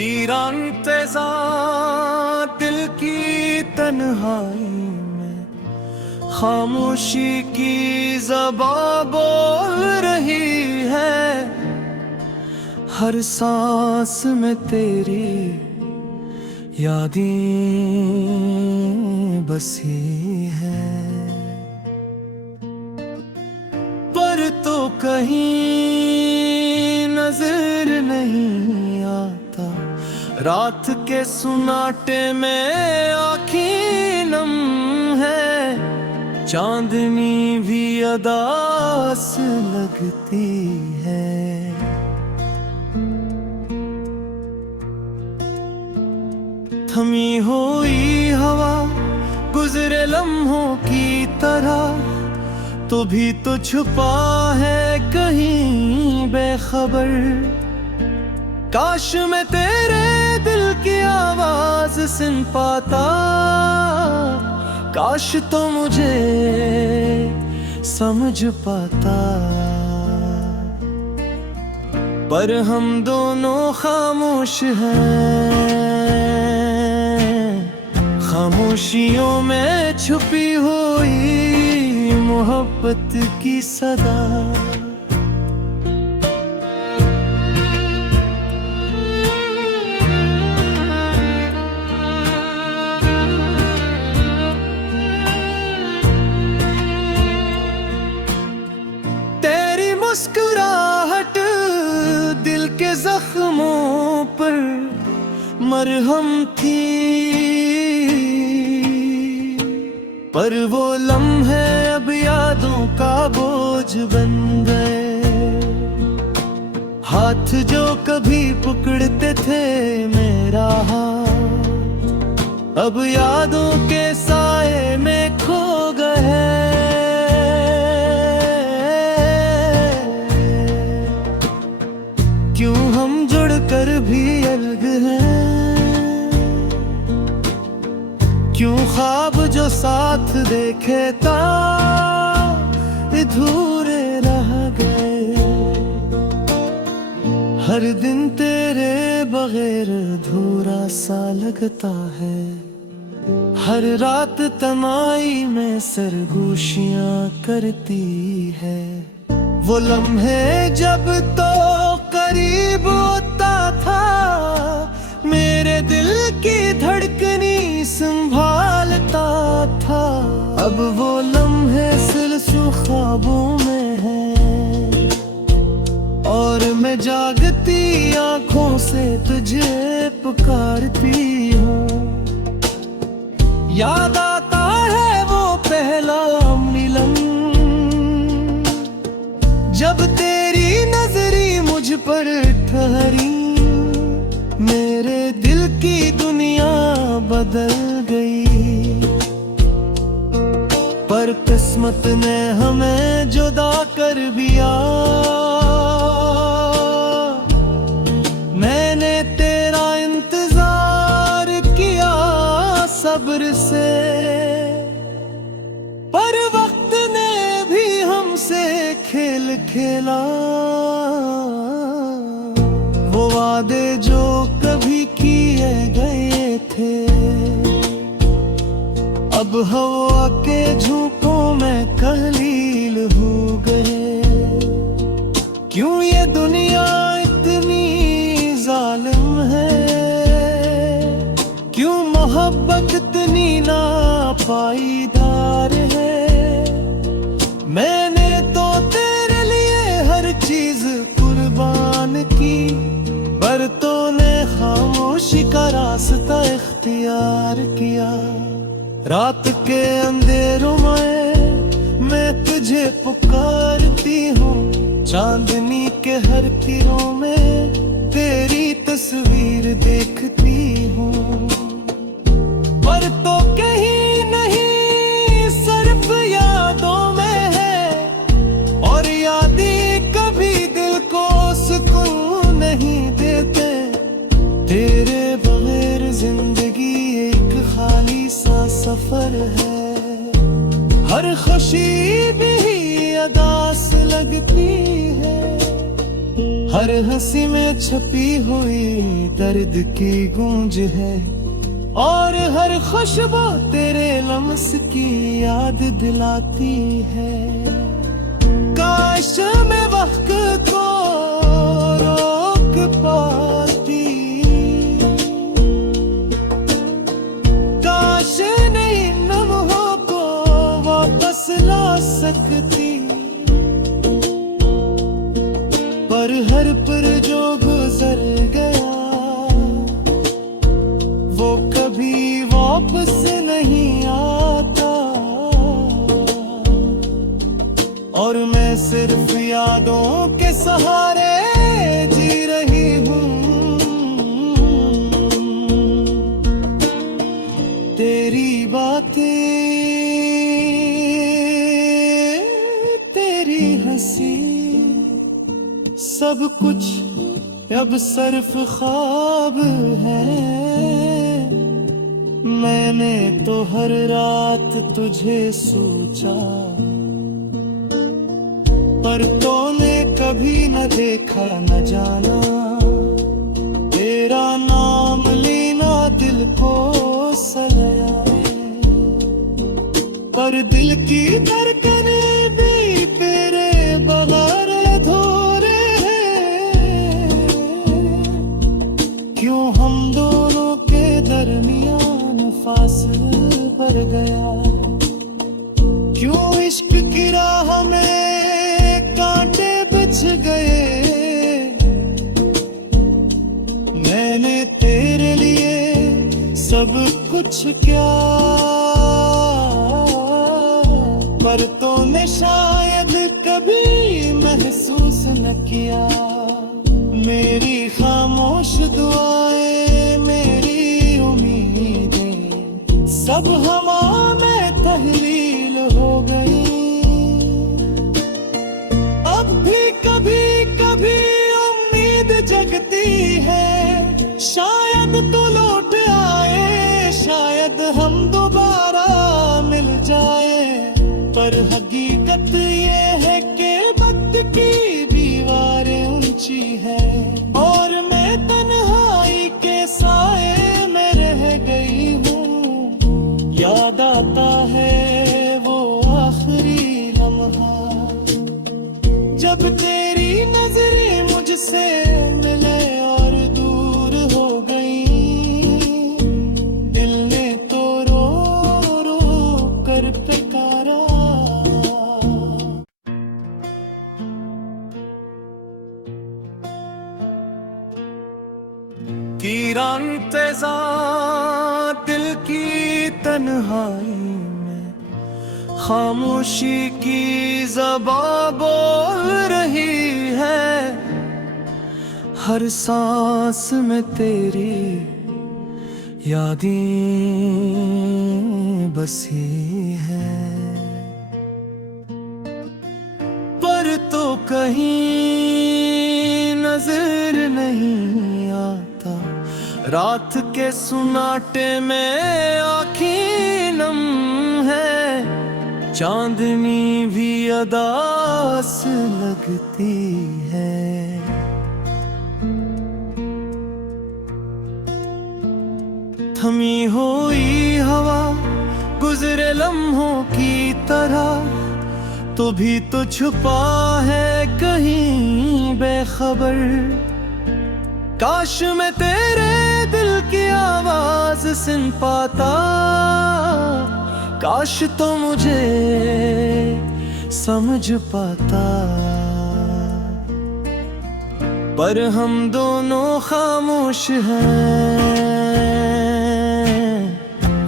वीरान तेजा दिल की तन्हाई में खामोशी की ज़बां बोल रही है। हर सांस में तेरी यादें बसी है, पर तो कहीं नजर नहीं आता। रात के सुनाटे में आँखें नम है, चांदनी भी अदास लगती है। थमी हुई हवा गुजरे लम्हों की तरह, तो भी तो छुपा है कहीं बेखबर। काश मैं तेरे दिल की आवाज सुन पाता, काश तो मुझे समझ पाता। पर हम दोनों खामोश हैं, खामोशियों में छुपी हुई मोहब्बत की सदा। तेरी मुस्कुराहट दिल के जख्मों पर मरहम थी, पर वो लम्हे अब यादों का बोझ बन गए। हाथ जो कभी पकड़ते थे मेरा हाथ, अब यादों के साए में खो गए। क्यों हम जुड़कर भी अलग हैं, क्यों ख्वाब जो साथ देखे था अधूरे रह गए। हर दिन तेरे बगैर अधूरा सा लगता है, हर रात तन्हाई में सरगोशियां करती है। वो लम्हे जब तो करीब होता था, मेरे दिल की धड़कनी संभालता था। अब वो लम्हे सिलसिले ख्वाबों में हैं, और मैं जागती आंखों से तुझे पुकारती हूँ। याद आता है वो पहला मिलन, जब तेरी नजरी मुझ पर ठहरी। मेरे दिल की दुनिया बदल गई, पर किस्मत ने हमें जुदा कर दिया। मैंने तेरा इंतजार किया सब्र से, पर वक्त ने भी हमसे खेल खेला। वो वादे जो कभी किए गए थे, अब हवा के झोंकों में कलील हो गए। क्यों ये दुनिया इतनी जालिम है, क्यों मोहब्बत इतनी नापाईदार है। मैंने तो तेरे लिए हर चीज कुर्बान की, पर तूने खामोशी का रास्ता इख्तियार किया। रात के अंधेरों में मैं तुझे पुकारती हूँ, चांदनी के हर किरणों में तेरी तस्वीर देखती हूँ। पर तो कहीं नहीं सिर्फ यादों में है, और यादें कभी दिल को सुकून नहीं देते। तेरे बगैर जिंदगी एक खाली सा सफर है, हर खुशी भी अदास लगती है। हर हंसी में छपी हुई दर्द की गूंज है, और हर खुशबू तेरे लम्स की याद दिलाती है। काश मैं वक्त को रोक पाती, काश नहीं लम्हों को वापस ला सकती, पर हर पल जो गुजर गया वो कभी वापस नहीं आता, और मैं सिर्फ यादों के सहारे जी रही हूँ। तेरी बातें, तेरी हंसी, सब कुछ अब सिर्फ ख्वाब है। मैंने तो हर रात तुझे सोचा, पर तूने कभी न देखा न जाना। तेरा नाम लेना दिल को सलाया, पर दिल की धड़कने भी तेरे बगैर अधूरे हैं। क्यों हम दोनों के दरमियान फासला बढ़ गया, क्यों इश्क की राह में कांटे बिछ गए। मैंने तेरे लिए सब कुछ क्या, पर तूने शायद कभी महसूस न किया। मेरी खामोश दुआएं, मेरी उम्मीदें, सब हवा में तहलील हो गई। अब भी कभी कभी उम्मीद जगती है, शायद तू लौट आए, शायद हम दोबारा मिल जाए। पर हकीकत ये है कि वक्त की दीवारें ऊंची है, और मैं तन्हाई के साए में रह गई हूँ। याद आता है वो आखिरी लम्हा, जब तेरी नजरें मुझसे मिले और दूर हो गई। दिल ने तो रो रो कर पुकारा। की रंग तेजा दिल की तन्हाई में, खामोशी की ज़बां बोल रही है। हर सांस में तेरी यादें बसी है, पर तो कहीं नजर नहीं आता। रात के सुनाटे में आँखें नम है, चांदनी भी अदास लगती है। थमी हुई हवा गुजरे लम्हों की तरह, तो भी तो छुपा है कहीं बेखबर। काश मैं तेरे दिल की आवाज सुन पाता, काश तो मुझे समझ पाता। पर हम दोनों खामोश हैं,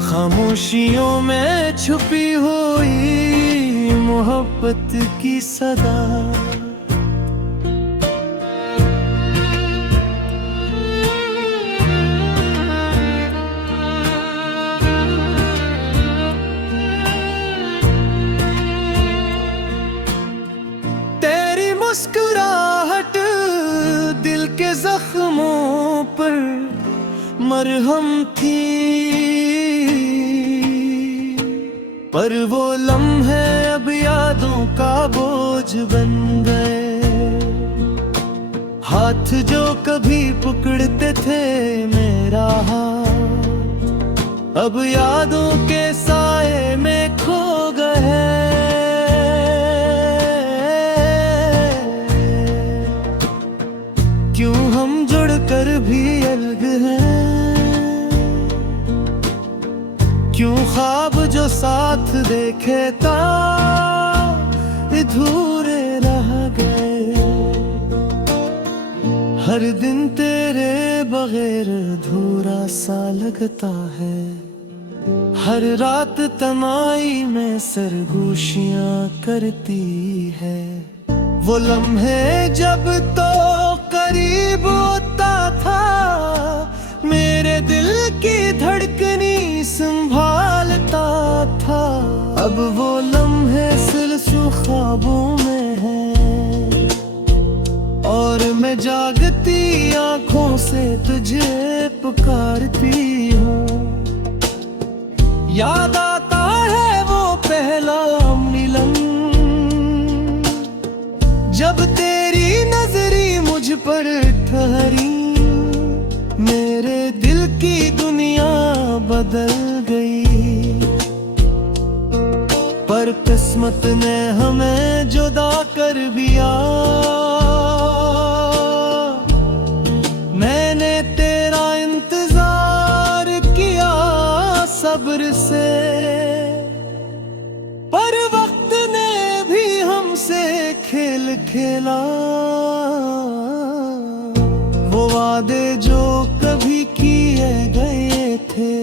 खामोशियों में छुपी हुई मोहब्बत की सदा। मुस्कुराहट दिल के जख्मों पर मरहम थी, पर वो लम्हे अब यादों का बोझ बन गए। हाथ जो कभी पकड़ते थे मेरा हाथ, अब यादों के साए में खो गए। क्यों हम जुड़कर भी अलग हैं, क्यों ख्वाब जो साथ देखे था अधूरे रह गए। हर दिन तेरे बगैर अधूरा सा लगता है, हर रात तन्हाई में सरगोशियां करती है। वो लम्हे जब तो करीब होता था, मेरे दिल की धड़कनी संभालता था। अब वो लम्हे सिलसिले ख्वाबों में हैं, और मैं जागती आंखों से तुझे पुकारती हूँ। याद आता है वो पहला मिलन, जब तेरी नजरी मुझ पर ठहरी। मेरे दिल की दुनिया बदल गई, पर किस्मत ने हमें जुदा कर दिया। मैंने तेरा इंतजार किया सब्र से, पर वक्त ने भी हमसे खेल खेला। वो वादे जो कभी किए गए थे,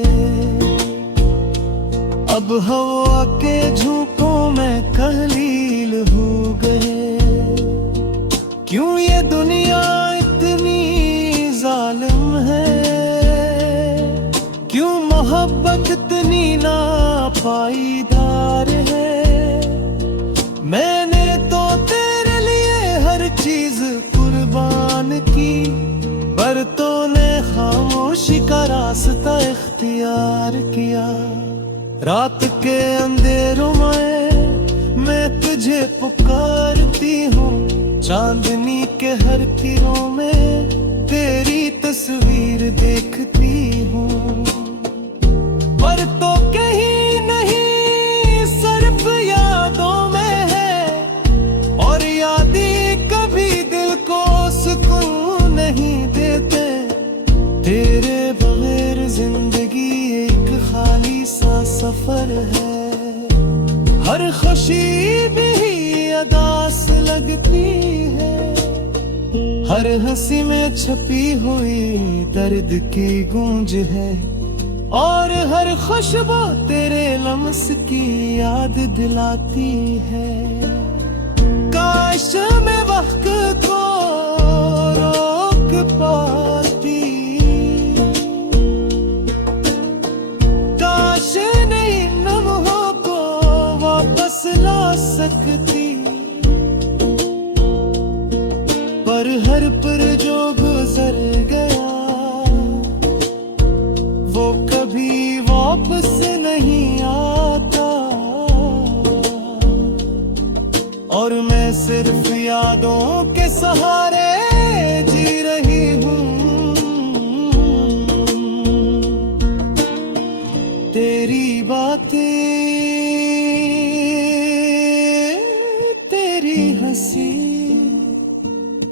अब हवा के झोंकों में कलील हो गए। क्यों ये दुनिया इतनी जालिम है, क्यों मोहब्बत इतनी नापाईदार है। मैंने तो तेरे लिए हर चीज कुर्बान की, पर तूने खामोशी का रास्ता इख्तियार किया। रात के अंधेरों में मैं तुझे पुकारती हूँ, चांदनी के हर किरणों में तेरी तस्वीर देखती हूँ। पर तो कहीं नहीं सिर्फ यादों में है, और यादें कभी दिल को सुकून नहीं देते। तेरे बगैर जिंदगी एक खाली सा सफर है, हर खुशी भी अदास लगती है। हर हंसी में छपी हुई दर्द की गूंज है, और हर खुशबू तेरे लम्स की याद दिलाती है। काश मैं वक्त को रोक पाती, काश नहीं लम्हों को वापस ला सकती। पर हर पल जो गुजर गया, वो कभी वापस नहीं आता। और मैं सिर्फ यादों के सहारे जी रही हूँ। तेरी बातें, तेरी हंसी,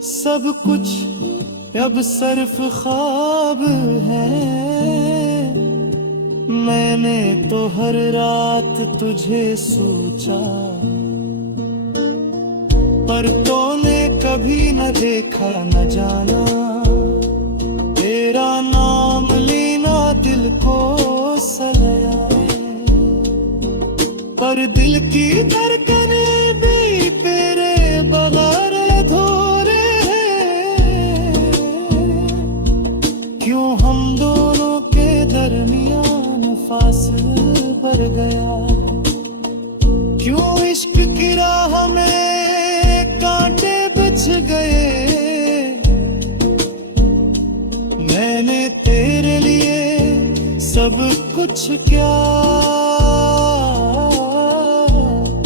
सब कुछ अब सिर्फ ख्वाब है। मैंने तो हर रात तुझे सोचा, पर तूने कभी न देखा न जाना। तेरा नाम लेना दिल को सलाया, पर दिल की धड़कने भी तेरे बगैर अधूरे हैं। क्यों हम दोनों के दरमियान फासला बढ़ गया, क्यों इश्क की राह में कांटे बिछ गए। मैंने तेरे लिए सब कुछ क्या,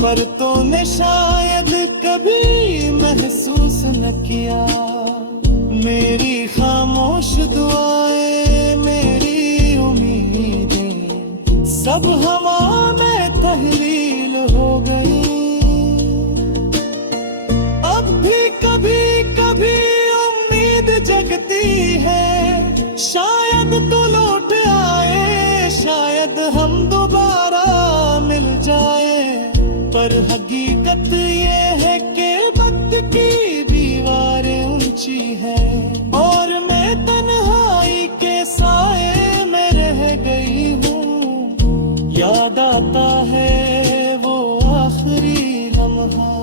पर तूने शायद कभी महसूस न किया। मेरी खामोश दुआएं, मेरी उम्मीदें सब हवा में तहलील हो गई। अब भी कभी कभी उम्मीद जगती है, शायद तो लौट आए, शायद हम दोबारा मिल जाए। पर हकीकत ये है कि वक्त की दीवारें ऊंची है और मैं तन्हाई के साए में रह गई हूँ। याद आता है वो आखिरी लम्हा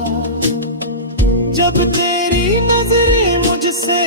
जब तेरी नजरें मुझसे